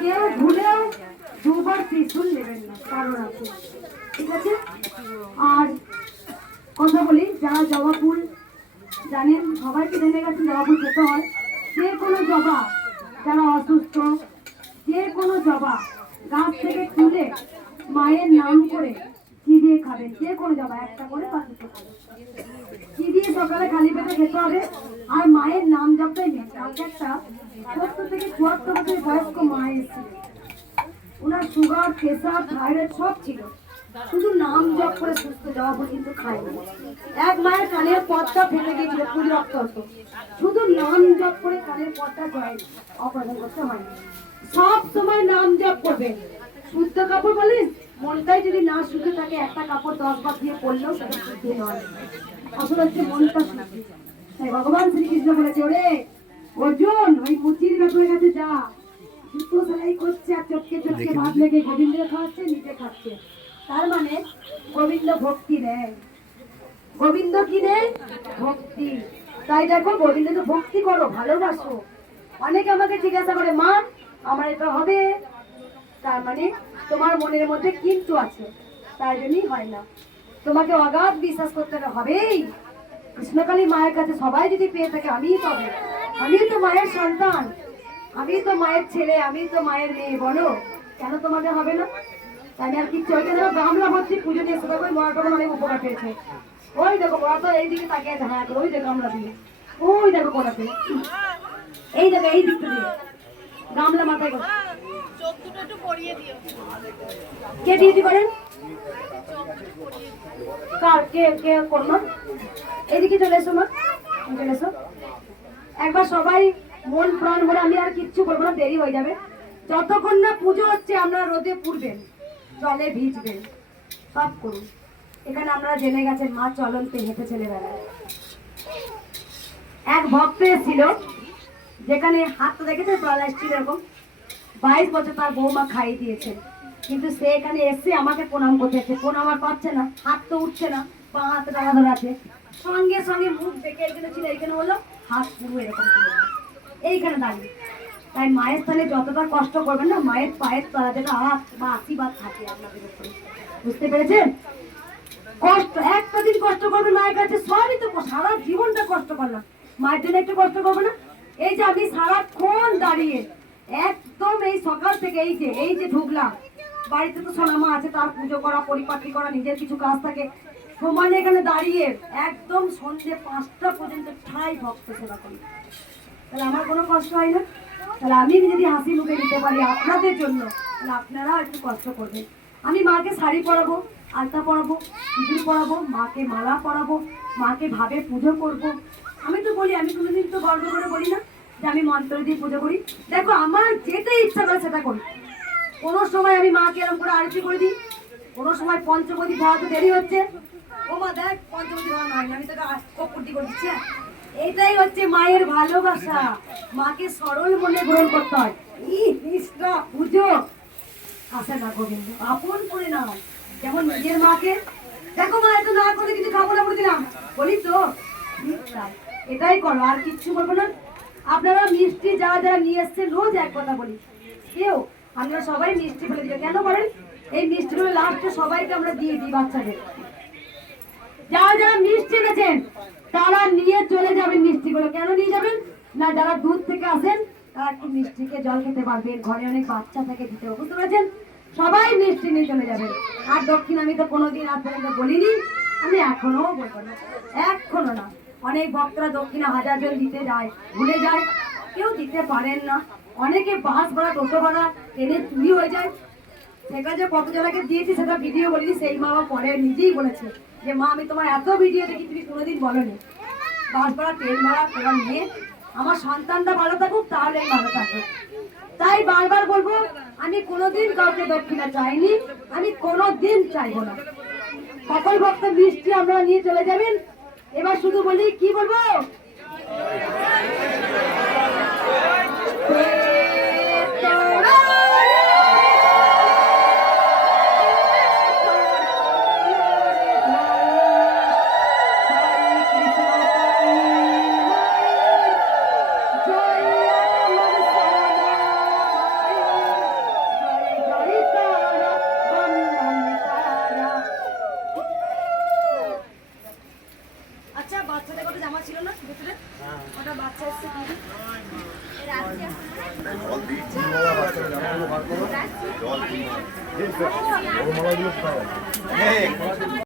কেউ ভুলেও দুবার ত্রিশূল না ঠিক আছে? আর কথা বলি যারা জবা ফুল জানেন, সবাই তো জেনে গেছেন জবা ফুল খেতে কোনো জবা যারা অসুস্থ, যে কোনো জবা গাছ থেকে তুলে মায়ের নাম করে চিবিয়ে খাবেন যে কোনো জবা একটা করে বা দুটো করে। চিবিয়ে সকালে খালি পেটে খেতে হবে? আর মায়ের নাম জপটাই নেই কালকে একটা থেকে চুয়াত্তর বছর বয়স্ক মা এসেছিল। ওনার সুগার থাইরয়েড সব ছিল। শুধু নাম জপ করে সুস্থ যাওয়া পর্যন্ত খায়নি। এক মায়ের কানের পথটা ফেলে গিয়েছিল শুধু নাম জপ করে কানের পথটা অপারেশন করতে হয়নি। সব সময় নাম জপ করবে। শুদ্ধ কাপড় বলেন মনটাই যদি না শুকে থাকে একটা কাপড় দশ বার দিয়ে পড়লেও সেটা শুদ্ধি নয়। আসলে হচ্ছে মনটা শুদ্ধি তাই ভগবান শ্রীকৃষ্ণ বলেছে ওরে অর্জুন ওই মুচির ব্যাপারে কাছে যা। জুতো সেলাই করছে আর চটকে চটকে ভাত লেগে গোবিন্দ খাওয়াচ্ছে নিজে খাচ্ছে। তার মানে গোবিন্দ ভক্তি দেয় গোবিন্দ কি নেই ভক্তি। তাই দেখো গোবিন্দকে ভক্তি করো ভালোবাসো। অনেকে আমাকে জিজ্ঞাসা করে মা আমার এটা হবে? তার মানে তোমার মনের মধ্যে কিন্তু আছে, তাই জন্যই হয় না। তোমাকে অগাধ বিশ্বাস করতে হবে, হবেই। কৃষ্ণকালী মায়ের কাছে সবাই যদি পেয়ে থাকে, আমিই পাবো আমি তো মায়ের সন্তান আমি তো মায়ের ছেলে আমি তো মায়ের মেয়ে, বলো? কেন তোমাকে হবে না? তাই আর কিচ্ছু হইতে না। গামলা ভর্তি পুজো দিয়ে সবাই ওই মরাটা অনেক উপকার পেয়েছে। ওই দেখো মরা তো এইদিকে তাকিয়ে আছে হ্যাঁ ওই দেখো গামলা দিয়ে ওই দেখো কোনাতে এই দেখো, এই দিকটা দিয়ে। গামলা মাথায় কে ডিউটি করেন কার? কে কে করল এদিকে চলে এসো মা। চলে এসো। একবার সবাই মন প্রাণ ভরে, আমি আর কিচ্ছু বলব না, দেরি হয়ে যাবে। যতক্ষণ না পুজো হচ্ছে আপনারা রোদে পুড়বেন জলে ভিজবেন সব করুন। এখানে আমরা জেনে গেছে, মা চলন্তে হেঁটে ছেলে বেড়ায়। এক ভক্ত এসেছিল, যেখানে হাতটা দেখেছে প্রয়াস ছিল এরকম। বাইশ বছর তার বৌমা খাইয়ে দিয়েছে। কিন্তু সে এখানে এসে আমাকে প্রণাম করতেছে। প্রণাম আর পাচ্ছে না, হাত তো উঠছে না বা হাত টাকা ধরে সঙ্গে সঙ্গে মুখ দেখে এখানে ছিল এইখানে হলো, হাত পুরো এরকম এইখানে দাঁড়িয়ে। তাই মায়ের স্থানে যতটা কষ্ট করবেন না, মায়ের পায়ের তলা যেটা হাত বা আশীর্বাদ থাকে আপনাদের বুঝতে পেরেছেন? কষ্ট, একটা দিন কষ্ট করবে মায়ের কাছে, সবই তো সারা জীবনটা কষ্ট করলাম। মায়ের জন্য একটু কষ্ট করব না? এই যে আমি সারাক্ষণ দাঁড়িয়ে একদম এই সকাল থেকে এই যে এই যে ঢুকলাম। বাড়িতে তো সোনামা আছে, তার পুজো করা, পরিপাটি করা, নিজের কিছু কাজ থাকে। সমানে এখানে দাঁড়িয়ে একদম সন্ধ্যে পাঁচটা পর্যন্ত ঠাই ভক্ত সেবা করি। তাহলে আমার কোনো কষ্ট হয় না? তাহলে আমি যদি হাসি মুখে দিতে পারি আপনাদের জন্য, তাহলে আপনারাও একটু কষ্ট করবেন। আমি মাকে শাড়ি পরাবো, আলতা পরাবো, সিঁদুর পরাবো, মাকে মালা পরাবো, মাকে ভাবে পুজো করব। আমি তো বলি, আমি কোনোদিন তো গর্ব করে বলি না। যে আমি মন্ত্র দিয়ে পুজো করি। দেখো, আমার যেটা ইচ্ছা করে সেটা করি। কোনো সময় আমি মাকে এরকম করে আরতি করে দিই। কোনো সময় পঞ্চমতি খাওয়াতে দেরি হচ্ছে। ও মা, দেখ পঞ্চমতি খাওয়ানো হয়নি আমি তোকে কপুর্তি করে দিচ্ছি হ্যাঁ? এটাই হচ্ছে মায়ের ভালোবাসা। মাকে সরল মনে গ্রহণ করতে হয়। ই নিষ্ঠা, পুজো। আসে না গোবিন্দ আপন করে নাও। যেমন নিজের মাকে। দেখো মা, এত না করে কিছু খাব না বলে দিলাম। বলি তো এটাই করো, আর কিচ্ছু বলব না। আপনারা মিষ্টি যারা যারা নিয়ে এসছেন, রোজ এক কথা বলি। কেউ, আপনারা সবাই মিষ্টি ফেলে দিবে কেন করেন এই মিষ্টিগুলো লাস্টে সবাইকে আমরা দিয়ে দিই বাচ্চাদের। যারা যারা মিষ্টি এনেছেন, তারা নিয়ে চলে যাবেন মিষ্টিগুলো। কেন নিয়ে যাবেন? না, যারা দূর থেকে আসেন, তারা একটু মিষ্টিকে জল খেতে পারবেন। ঘরে অনেক বাচ্চা থেকে দিতে বুঝতে পারছেন? সবাই মিষ্টি নিয়ে চলে যাবেন। আর দক্ষিণ আমি তো কোনোদিন পর্যন্ত বলিনি, আমি এখনও বলব না। এখনও না। অনেক ভক্তরা দক্ষিণে হাজার জন দিতে যায়, ভুলে যায়, কেউ দিতে পারেন না। অনেকে বাস ভাড়া টোটো ভাড়া ট্রেনে চুরি হয়ে যায়। সেটা যে কতজনকে দিয়েছি, সেটা ভিডিও বলিনি, সেই মা পরে নিজেই বলেছে যে, মা, আমি তোমার এত ভিডিও দেখি, তুমি কোনোদিন বলনি। বাস ভাড়া ট্রেন ভাড়া তোমার নিয়ে আমার সন্তানটা ভালো থাকুক তাহলে ভালো থাকুক। তাই বারবার বলব, আমি কোনোদিন কাউকে দক্ষিণা চাইনি, আমি কোনোদিন চাইব না। সকল ভক্ত মিষ্টি আপনারা নিয়ে চলে যাবেন। এবার শুধু বলি কি বলব? জল